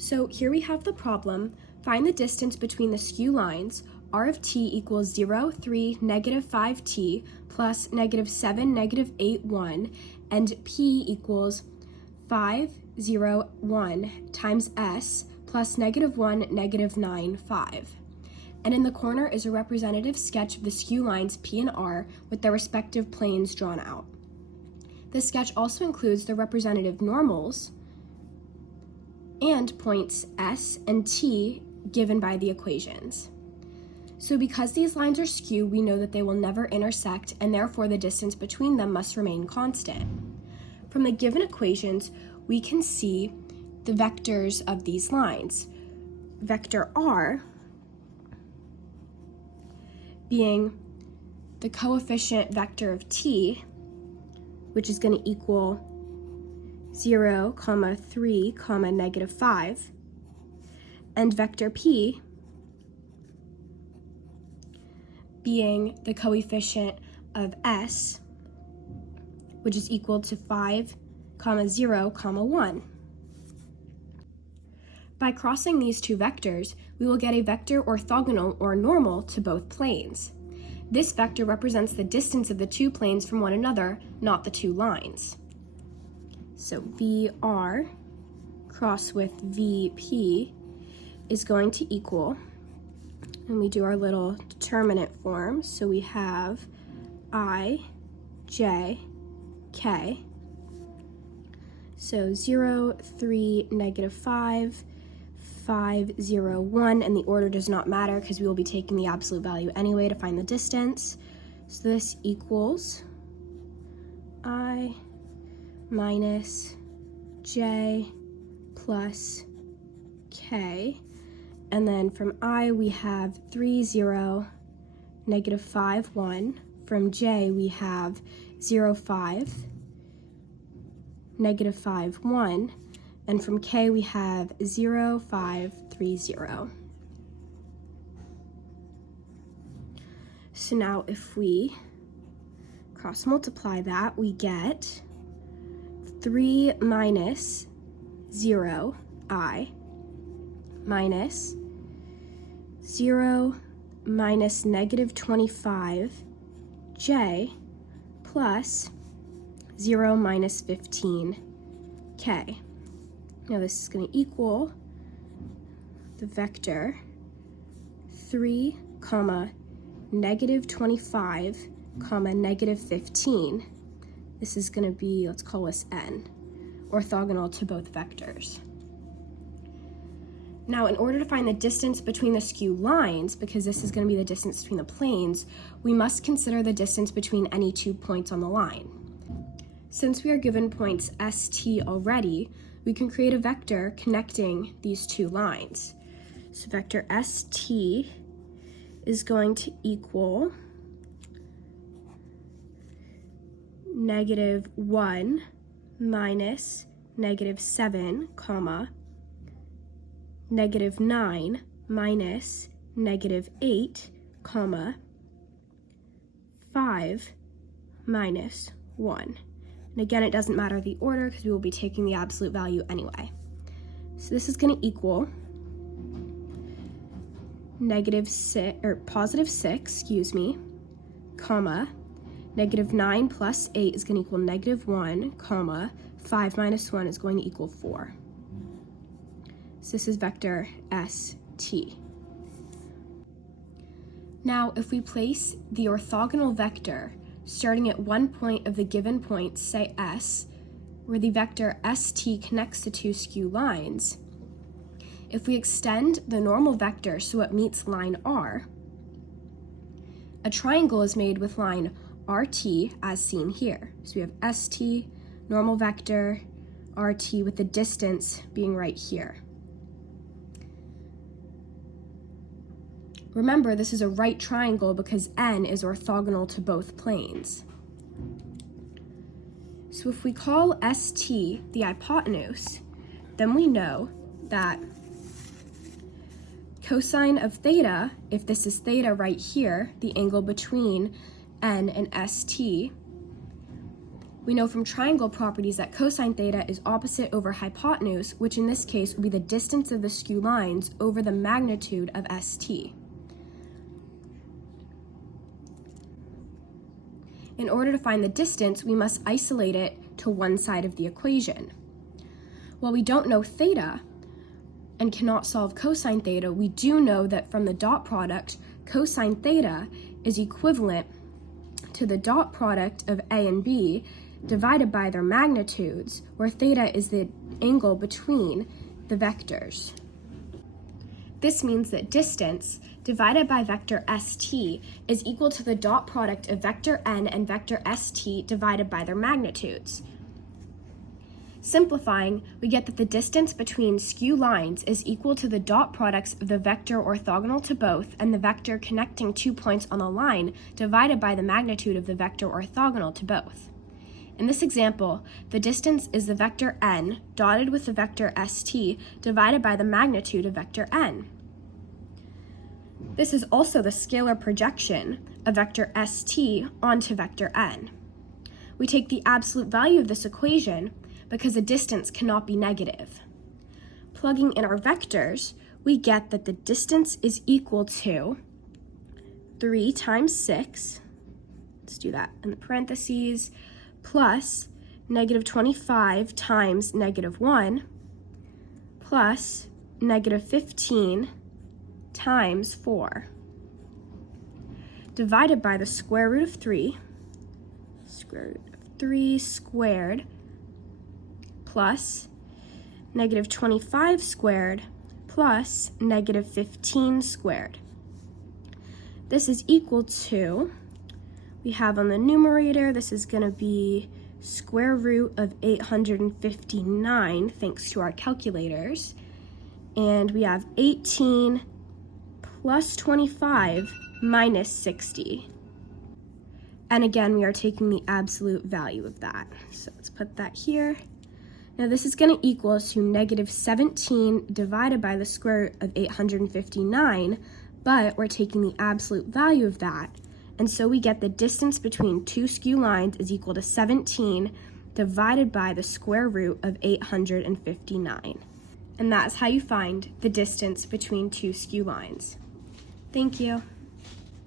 So here we have the problem. Find the distance between the skew lines. R of t equals 0, 3, negative 5t plus negative 7, negative 8, 1, and p equals 5, 0, 1 times s plus negative 1, negative 9, 5. And in the corner is a representative sketch of the skew lines P and R with their respective planes drawn out. This sketch also includes the representative normals and points S and T given by the equations. So because these lines are skew, we know that they will never intersect, and therefore the distance between them must remain constant. From the given equations, we can see the vectors of these lines. Vector R being the coefficient vector of t, which is going to equal 0, 3, negative 5, and vector p being the coefficient of s, which is equal to 5, 0, 1. By crossing these two vectors, we will get a vector orthogonal or normal to both planes. This vector represents the distance of the two planes from one another, not the two lines. So VR cross with VP is going to equal, and we do our little determinant form, so we have I, J, K. So 0, 3, negative 5, 5, 0, 1, and the order does not matter because we will be taking the absolute value anyway to find the distance. So this equals I minus J plus K. And then from I, we have 3, 0, negative 5, 1. From J, we have 0, 5, negative 5, 1. And from K, we have 0, 5, 3, 0. So now if we cross multiply that, we get 3 minus 0, I, minus 0 minus negative 25, J, plus 0 minus 15, K. Now this is going to equal the vector 3, negative 25, negative 15. This is going to be, let's call this n, orthogonal to both vectors. Now, in order to find the distance between the skew lines, because this is going to be the distance between the planes, we must consider the distance between any 2 points on the line. Since we are given points ST already, we can create a vector connecting these two lines. So vector ST is going to equal negative 1 minus negative 7, negative 9 minus negative 8, 5 minus 1. And again, it doesn't matter the order because we will be taking the absolute value anyway. So this is going to equal positive 6, negative 9 plus 8 is going to equal negative 1, 5 minus 1 is going to equal 4. So this is vector ST. Now, if we place the orthogonal vector starting at one point of the given point, say S, where the vector ST connects the two skew lines, if we extend the normal vector so it meets line R, a triangle is made with line RT as seen here. So we have ST, normal vector, RT with the distance being right here. Remember, this is a right triangle because N is orthogonal to both planes. So if we call ST the hypotenuse, then we know that cosine of theta, if this is theta right here, the angle between N and ST, We know from triangle properties that cosine theta is opposite over hypotenuse, which in this case would be the distance of the skew lines over the magnitude of ST. In order to find the distance, we must isolate it to one side of the equation. While we don't know theta and cannot solve cosine theta, we do know that from the dot product, cosine theta is equivalent to the dot product of A and B divided by their magnitudes, where theta is the angle between the vectors. This means that distance divided by vector st is equal to the dot product of vector n and vector st divided by their magnitudes. Simplifying, we get that the distance between skew lines is equal to the dot products of the vector orthogonal to both and the vector connecting 2 points on the line divided by the magnitude of the vector orthogonal to both. In this example, the distance is the vector n dotted with the vector st divided by the magnitude of vector n. This is also the scalar projection of vector st onto vector n. We take the absolute value of this equation because the distance cannot be negative. Plugging in our vectors, we get that the distance is equal to 3 times 6, let's do that in the parentheses, plus negative 25 times negative 1, plus negative 15 times 4, divided by the square root of 3 squared, plus negative 25 squared plus negative 15 squared. This is equal to, we have on the numerator, this is going to be square root of 859, thanks to our calculators. And we have 18 plus 25 minus 60. And again, we are taking the absolute value of that. So let's put that here. Now this is going to equal to negative 17 divided by the square root of 859, but we're taking the absolute value of that. And so we get the distance between two skew lines is equal to 17 divided by the square root of 859. And that's how you find the distance between two skew lines. Thank you.